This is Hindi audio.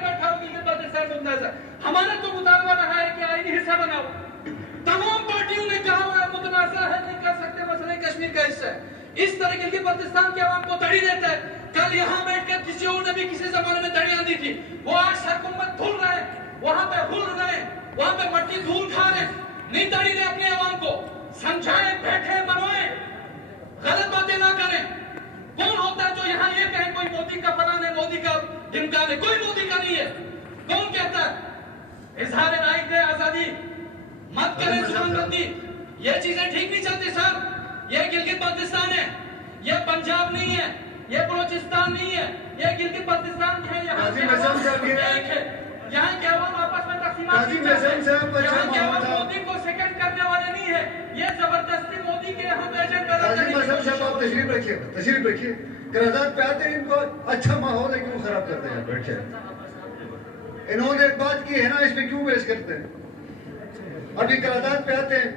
बैठा हो गलगित बल्तिस्तान मुतनाज़ा। हमारा तो मुतालबा रहा है कि आईनी हिस्सा बनाओ। तमाम पार्टियों ने कहा हुआ मुतनाज़ा है, नहीं कर सकते, मसले कश्मीर का हिस्सा है। इस तरह गिलगित बल्तिस्तान के अवाम को तड़ी देता है। कल यहाँ बैठकर किसी और ने भी किसी जमाने में तड़ी आंदी थी, वो आज सरकुम्मत धुल रहे हैं, वहां पे हुल रहे हैं, वहां पे मट्टी धूल खा रहे हैं, नहीं तड़ी रहे अपने अवाम को। समझाएं, बैठे, मनवाएं, गलत बातें ना करें। कौन होता है जो यहाँ ये कहे कोई मोदी का फलान है, मोदी का धमकाने? कोई मोदी का नहीं है। कौन कहता है? इजहार राय दे, आजादी मत करें, जुबानबंदी, ये चीजें ठीक नहीं चलती सर। ये गिलगित बल्तिस्तान है, ये पंजाब नहीं है, ये बलूचस्तान नहीं है, ये गिलगित बल्तिस्तान है। यहाँ के अवाम आपस में तकसीमात नहीं चाहते, यहाँ के अवाम मोदी को सेकंड करने वाले नहीं है। ये जबरदस्ती मोदी के यहाँ पेजेंट कर रहे हैं। आप तशरीफ रखिए। करारदाद पे आते हैं, इनको अच्छा माहौल है क्यों खराब करते हैं? बैठे, इन्होंने एक बात की है ना, इस पे क्यों बहस करते हैं? अभी करारदाद पे आते हैं।